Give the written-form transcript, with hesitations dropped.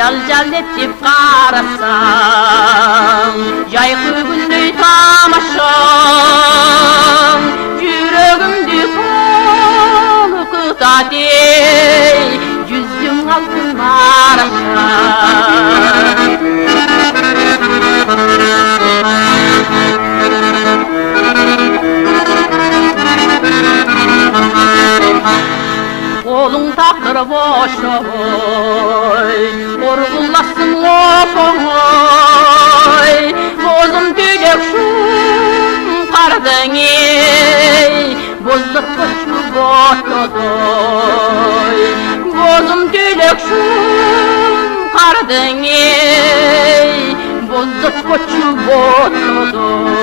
Жал-жал етіп қарасам, жайқы күндей тамашам, жүрегімді толқытады, жүзің алтын арашам. Қолың тақыр бошой, ұрғыласын опоңой, бозым түлек шум қардың ей, боздық көчу ботодой. Бозым түлек шум қардың ей, боздық көчу ботодой.